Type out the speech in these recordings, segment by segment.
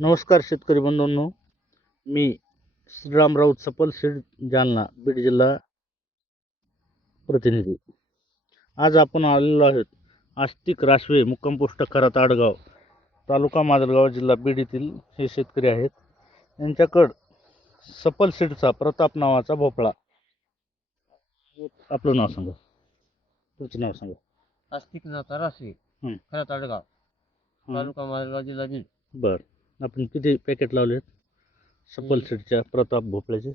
नमस्कार शेतकरी बंधूंनो, मी श्रीराम राऊत सपल सीड जालना बीड जिल्हा प्रतिनिधी. आज आपण आलेलो आहोत आस्तिक राशवे मुक्काम पोस्ट खरात आडगाव तालुका माजलगाव जिल्हा बीड येथील हे शेतकरी आहेत. यांच्याकडं सपल सीडचा प्रताप नावाचा भोपळा. आपलं नाव सांगा, तुमचं नाव सांगा. आस्तिक नाथा राशवे खरात आडगाव तालुका माजलगाव जिल्हा बीड. बर, आपण किती पॅकेट लावलेत सपल सीडच्या प्रताप भोपळ्याचे?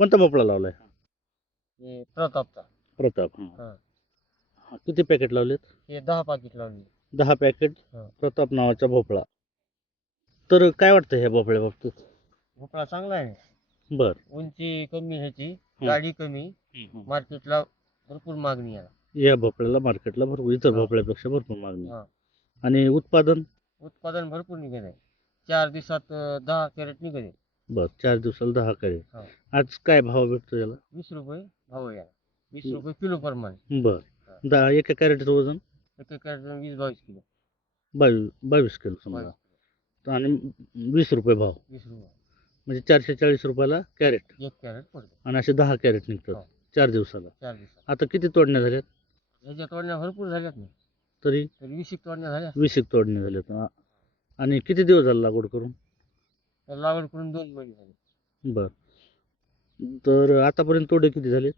कोणता भोपळा लावलाय? हे प्रतापचा प्रताप. हा. किती पॅकेट लावलेत? हे 10 पाकिट लावले. 10 पॅकेट हा. प्रताप नावाचा भोपळा. तर काय वाटतं ह्या भोपळ्या बाबतीत? भोपळा चांगला आहे. बर, उंची कमी ह्याची, गाडी कमी, मार्केटला भरपूर मागणी आहे. या भोपळ्याला मार्केटला भरपूर, इतर हा. भोपळ्यापेक्षा भरपूर मागणी. हा. आणि उत्पादन उत्पादन भरपूर निघत आहे. 4 दिवसात 10 कॅरेट निघत आहे. बर, 4 दिवसाला 10 कॅरेट. हा. आज काय भाव भेटतो याला? 20 रुपये भाव आहे. 20 रुपये किलो प्रमाणे. बर, एका कॅरेटचं वजन एक कॅरेट 20-22 किलो. 22 किलो समजा. आणि 20 रुपये भाव, 20 रुपये म्हणजे 440 रुपयाला कॅरेट. एक कॅरेट पडतो. आणि असे 10 कॅरेट निघतात हो. 4 दिवसाला. 4 दिवसात. आता किती तोडण्या झाल्यात? ह्याच्या तोडण्या भरपूर झाल्यात ना. तरी तरी 20 तोडण्या झाल्या. 20 तोडण्या झाल्यात. आणि किती दिवस झाले लागवड करून? तर लागवड करून 2 महिने झाले. बर, तर आतापर्यंत तोडे किती झाले?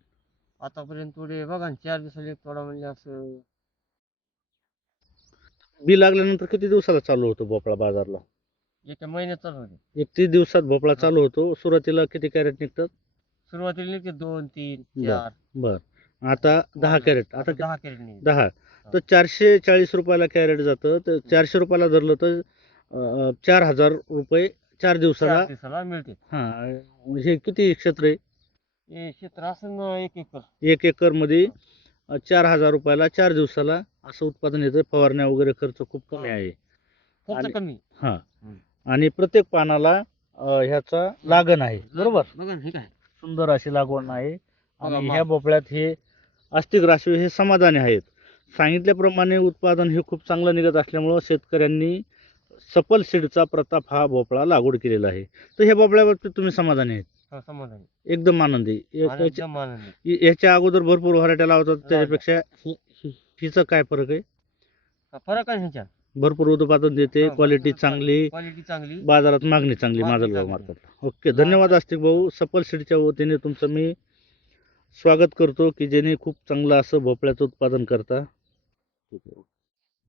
आतापर्यंत थोडे बघा ना, 4 दिवसाला एक तोडा म्हणजे असं. बी लागल्यानंतर किती दिवसाला चालू होतो भोपळा बाजारला? एका महिन्यात चालू होते. 31 दिवसात भोपळा चालू होतो. सुरुवातीला किती कॅरेट निघतात? सुरुवातीला निघते 2, 3, बर. 4. बर, आता 10 कॅरेट. आता 10 कॅरेट निघते. 10 तर 440 रुपयाला कॅरेट जातं. तर 400 रुपयाला धरलं तर 4000 रुपये 4 दिवसाला. 4 दिवसाला मिळते. हे किती क्षेत्र आहे? हे क्षेत्र असं 1 एकर. 1 एकर मध्ये 4000 रुपयाला 4 दिवसाला असं उत्पादन येतं. फवारण्या वगैरे खर्च खूप कमी आहे. खर्च कमी. आणि प्रत्येक पानाला ह्याचा लागण आहे. बरोबर, बघा ना, हे काय सुंदर अशी लागवड आहे. आणि बघा, ह्या भोपळ्यात हे आस्तिक राशवे हे समाधानी आहेत. सांगितल्याप्रमाणे उत्पादन हे खूप चांगलं निघत असल्यामुळं शेतकऱ्यांनी सपल सीडचा प्रताप हा भोपळा लागवड केलेला आहे. तर ह्या भोपळ्याबाबतीत तुम्ही समाधानी आहेत? समाधान एकदम आनंदी. एकदम आनंदी. याच्या अगोदर भरपूर व्हरायट्या लावतात, त्याच्यापेक्षा हिचं काय फरक आहे? फरक आहे ह्याच्यात. भरपूर उत्पादन देते, क्वालिटी चांगली, क्वालिटी चांगली, बाजारात मागणी चांगली माजलगाव मार्केटला. ओके, धन्यवाद आस्तिक भाऊ. सपल सीडच्या वतीने तुमचं मी स्वागत करतो की जेणे खूप चांगलं असं भोपळ्याचं उत्पादन करता. ठीक आहे.